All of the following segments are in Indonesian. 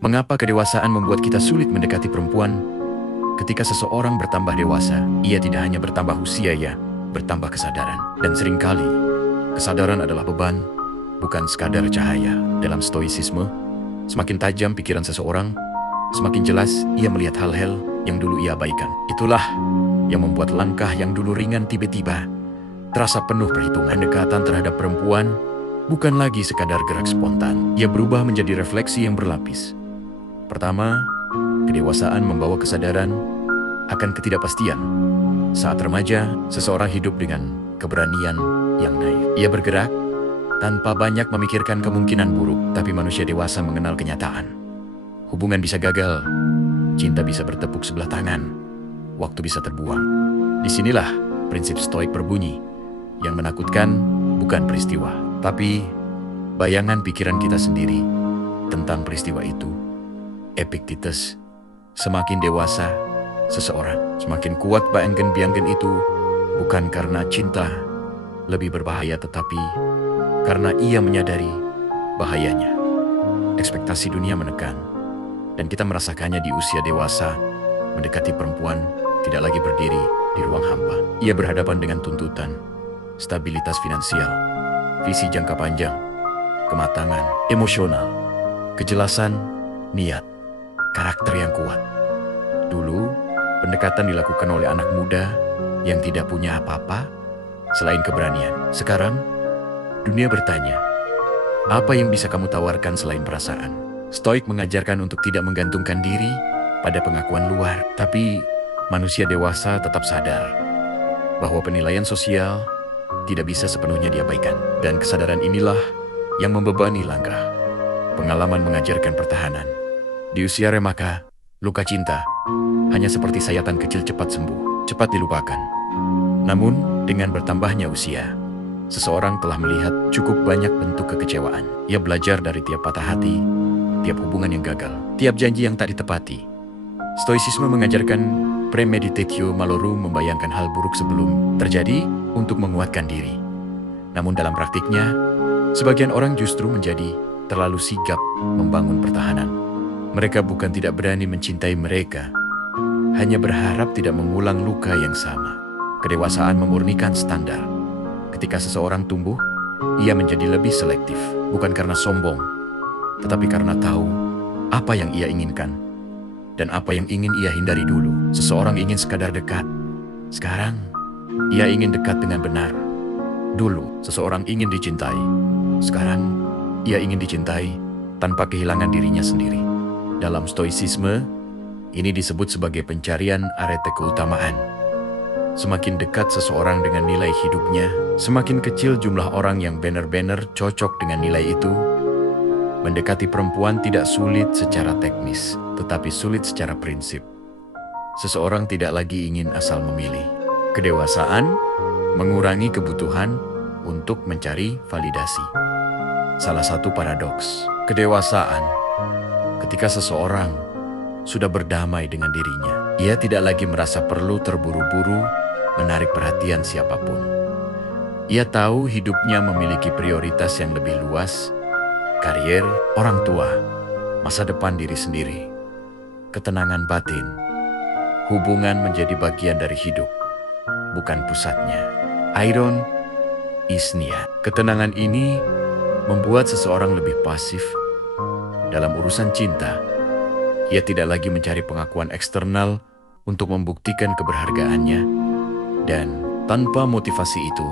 Mengapa kedewasaan membuat kita sulit mendekati perempuan? Ketika seseorang bertambah dewasa, ia tidak hanya bertambah usia ya, bertambah kesadaran. Dan seringkali, kesadaran adalah beban, bukan sekadar cahaya. Dalam stoicisme, semakin tajam pikiran seseorang, semakin jelas ia melihat hal-hal yang dulu ia abaikan. Itulah yang membuat langkah yang dulu ringan tiba-tiba terasa penuh perhitungan. Pendekatan terhadap perempuan bukan lagi sekadar gerak spontan. Ia berubah menjadi refleksi yang berlapis. Pertama, kedewasaan membawa kesadaran akan ketidakpastian. Saat remaja, seseorang hidup dengan keberanian yang naif. Ia bergerak tanpa banyak memikirkan kemungkinan buruk, tapi manusia dewasa mengenal kenyataan. Hubungan bisa gagal, cinta bisa bertepuk sebelah tangan, waktu bisa terbuang. Disinilah prinsip stoik berbunyi. Yang menakutkan bukan peristiwa, tapi bayangan pikiran kita sendiri tentang peristiwa itu. Epictetus, semakin dewasa seseorang, semakin kuat bayangkan itu, bukan karena cinta lebih berbahaya, tetapi karena ia menyadari bahayanya. Ekspektasi dunia menekan, dan kita merasakannya di usia dewasa. Mendekati perempuan tidak lagi berdiri di ruang hampa. Ia berhadapan dengan tuntutan stabilitas finansial, visi jangka panjang, kematangan emosional, kejelasan niat, karakter yang kuat. Dulu, pendekatan dilakukan oleh anak muda yang tidak punya apa-apa selain keberanian. Sekarang, dunia bertanya, apa yang bisa kamu tawarkan selain perasaan? Stoik mengajarkan untuk tidak menggantungkan diri pada pengakuan luar, tapi manusia dewasa tetap sadar bahwa penilaian sosial tidak bisa sepenuhnya diabaikan. Dan kesadaran inilah yang membebani langkah. Pengalaman mengajarkan pertahanan. Di usia remaja, luka cinta hanya seperti sayatan kecil, cepat sembuh, cepat dilupakan. Namun, dengan bertambahnya usia, seseorang telah melihat cukup banyak bentuk kekecewaan. Ia belajar dari tiap patah hati, tiap hubungan yang gagal, tiap janji yang tak ditepati. Stoicisme mengajarkan premeditatio malorum, membayangkan hal buruk sebelum terjadi untuk menguatkan diri. Namun dalam praktiknya, sebagian orang justru menjadi terlalu sigap membangun pertahanan. Mereka bukan tidak berani mencintai mereka, hanya berharap tidak mengulang luka yang sama. Kedewasaan memurnikan standar. Ketika seseorang tumbuh, ia menjadi lebih selektif, bukan karena sombong, tetapi karena tahu apa yang ia inginkan dan apa yang ingin ia hindari dulu. Seseorang ingin sekadar dekat. Sekarang, ia ingin dekat dengan benar. Dulu, seseorang ingin dicintai. Sekarang, ia ingin dicintai tanpa kehilangan dirinya sendiri. Dalam stoicisme, ini disebut sebagai pencarian arete keutamaan. Semakin dekat seseorang dengan nilai hidupnya, semakin kecil jumlah orang yang benar-benar cocok dengan nilai itu. Mendekati perempuan tidak sulit secara teknis, tetapi sulit secara prinsip. Seseorang tidak lagi ingin asal memilih. Kedewasaan mengurangi kebutuhan untuk mencari validasi. Salah satu paradoks kedewasaan, ketika seseorang sudah berdamai dengan dirinya, ia tidak lagi merasa perlu terburu-buru menarik perhatian siapapun. Ia tahu hidupnya memiliki prioritas yang lebih luas: karier, orang tua, masa depan diri sendiri, ketenangan batin. Hubungan menjadi bagian dari hidup, bukan pusatnya. Iron Isnia. Ketenangan ini membuat seseorang lebih pasif dalam urusan cinta. Ia tidak lagi mencari pengakuan eksternal untuk membuktikan keberhargaannya, dan tanpa motivasi itu,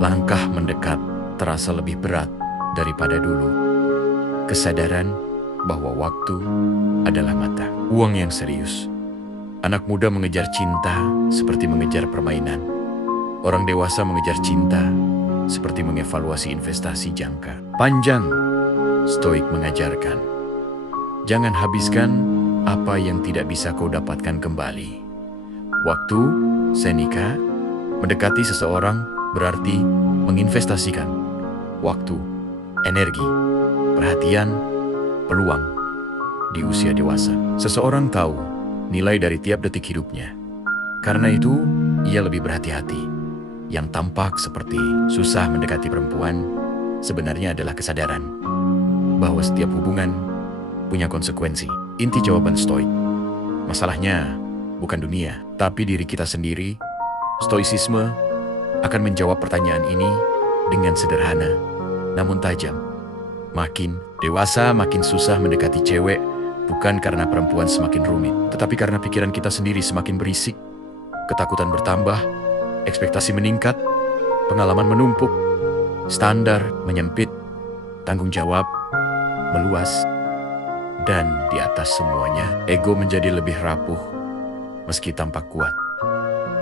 langkah mendekat terasa lebih berat daripada dulu. Kesadaran bahwa waktu adalah mata uang yang serius. Anak muda mengejar cinta seperti mengejar permainan. Orang dewasa mengejar cinta seperti mengevaluasi investasi jangka panjang. Stoik mengajarkan, jangan habiskan apa yang tidak bisa kau dapatkan kembali. Waktu, Seneca, mendekati seseorang berarti menginvestasikan waktu, energi, perhatian, peluang di usia dewasa. Seseorang tahu nilai dari tiap detik hidupnya. Karena itu, ia lebih berhati-hati. Yang tampak seperti susah mendekati perempuan, sebenarnya adalah kesadaran bahwa setiap hubungan punya konsekuensi. Inti jawaban Stoik. Masalahnya bukan dunia, tapi diri kita sendiri. Stoicisme akan menjawab pertanyaan ini dengan sederhana, namun tajam. Makin dewasa, makin susah mendekati cewek, bukan karena perempuan semakin rumit, tetapi karena pikiran kita sendiri semakin berisik. Ketakutan bertambah, ekspektasi meningkat, pengalaman menumpuk, standar menyempit, tanggung jawab meluas, dan di atas semuanya, ego menjadi lebih rapuh meski tampak kuat.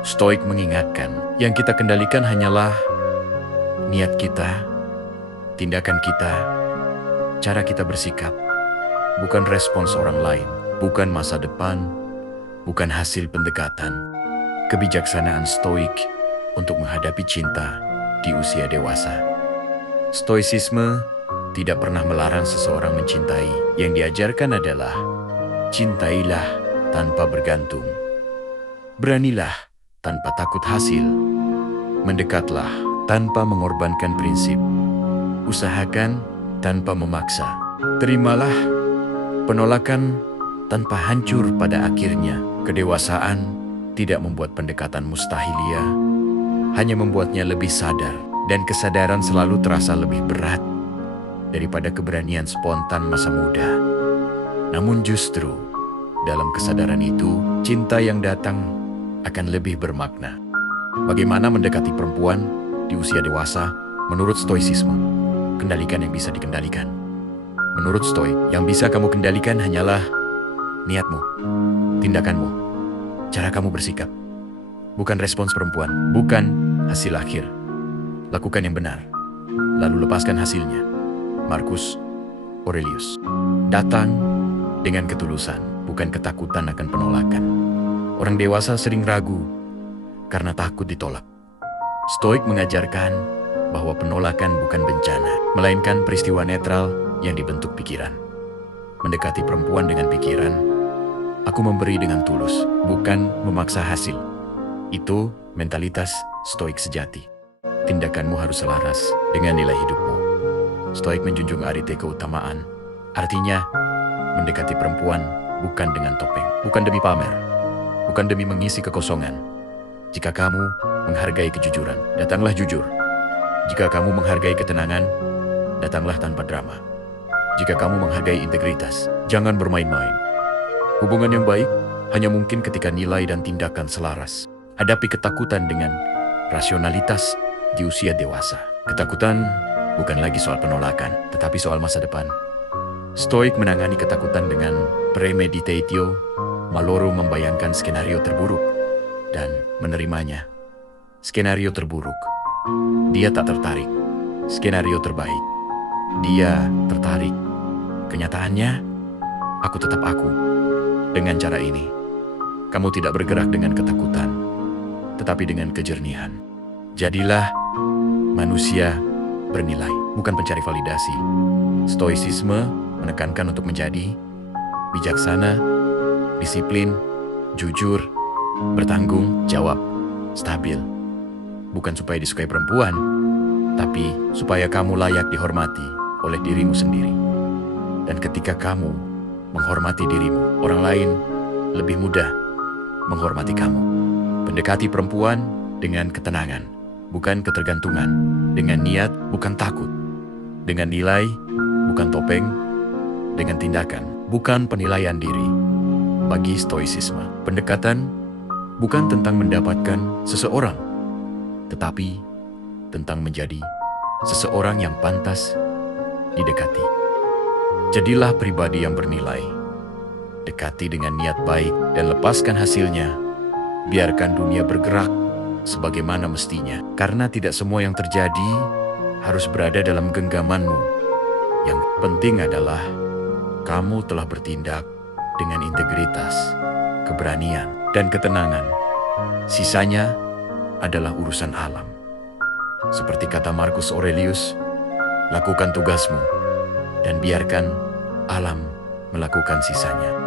Stoik mengingatkan, yang kita kendalikan hanyalah niat kita, tindakan kita, cara kita bersikap, bukan respons orang lain, bukan masa depan, bukan hasil pendekatan. Kebijaksanaan Stoik untuk menghadapi cinta di usia dewasa. Stoicisme tidak pernah melarang seseorang mencintai. Yang diajarkan adalah, cintailah tanpa bergantung. Beranilah tanpa takut hasil. Mendekatlah tanpa mengorbankan prinsip. Usahakan tanpa memaksa. Terimalah penolakan tanpa hancur pada akhirnya. Kedewasaan tidak membuat pendekatan mustahilia, hanya membuatnya lebih sadar. Dan kesadaran selalu terasa lebih berat daripada keberanian spontan masa muda. Namun justru, dalam kesadaran itu, cinta yang datang akan lebih bermakna. Bagaimana mendekati perempuan di usia dewasa menurut Stoicisme? Kendalikan yang bisa dikendalikan. Menurut Stoik, yang bisa kamu kendalikan hanyalah niatmu, tindakanmu, cara kamu bersikap. Bukan respons perempuan, bukan hasil akhir. Lakukan yang benar, lalu lepaskan hasilnya. Marcus Aurelius. Datang dengan ketulusan, bukan ketakutan akan penolakan. Orang dewasa sering ragu karena takut ditolak. Stoik mengajarkan bahwa penolakan bukan bencana, melainkan peristiwa netral yang dibentuk pikiran. Mendekati perempuan dengan pikiran, aku memberi dengan tulus, bukan memaksa hasil. Itu mentalitas Stoik sejati. Tindakanmu harus selaras dengan nilai hidupmu. Stoik menjunjung arti keutamaan. Artinya, mendekati perempuan bukan dengan topeng, bukan demi pamer, bukan demi mengisi kekosongan. Jika kamu menghargai kejujuran, datanglah jujur. Jika kamu menghargai ketenangan, datanglah tanpa drama. Jika kamu menghargai integritas, jangan bermain-main. Hubungan yang baik hanya mungkin ketika nilai dan tindakan selaras. Hadapi ketakutan dengan rasionalitas di usia dewasa. Ketakutan bukan lagi soal penolakan, tetapi soal masa depan. Stoik menangani ketakutan dengan premeditatio, maloro, membayangkan skenario terburuk dan menerimanya. Skenario terburuk, dia tak tertarik. Skenario terbaik, dia tertarik. Kenyataannya, aku tetap aku. Dengan cara ini, kamu tidak bergerak dengan ketakutan, tetapi dengan kejernihan. Jadilah manusia bernilai, bukan pencari validasi. Stoicisme menekankan untuk menjadi bijaksana, disiplin, jujur, bertanggung jawab, stabil. Bukan supaya disukai perempuan, tapi supaya kamu layak dihormati oleh dirimu sendiri. Dan ketika kamu menghormati dirimu, orang lain lebih mudah menghormati kamu. Mendekati perempuan dengan ketenangan, bukan ketergantungan, dengan niat, bukan takut, dengan nilai, bukan topeng, dengan tindakan, bukan penilaian diri. Bagi Stoicisme, pendekatan bukan tentang mendapatkan seseorang, tetapi tentang menjadi seseorang yang pantas didekati. Jadilah pribadi yang bernilai, dekati dengan niat baik dan lepaskan hasilnya. Biarkan dunia bergerak sebagaimana mestinya, karena tidak semua yang terjadi harus berada dalam genggamanmu. Yang penting adalah kamu telah bertindak dengan integritas, keberanian, dan ketenangan. Sisanya adalah urusan alam. Seperti kata Marcus Aurelius, lakukan tugasmu dan biarkan alam melakukan sisanya.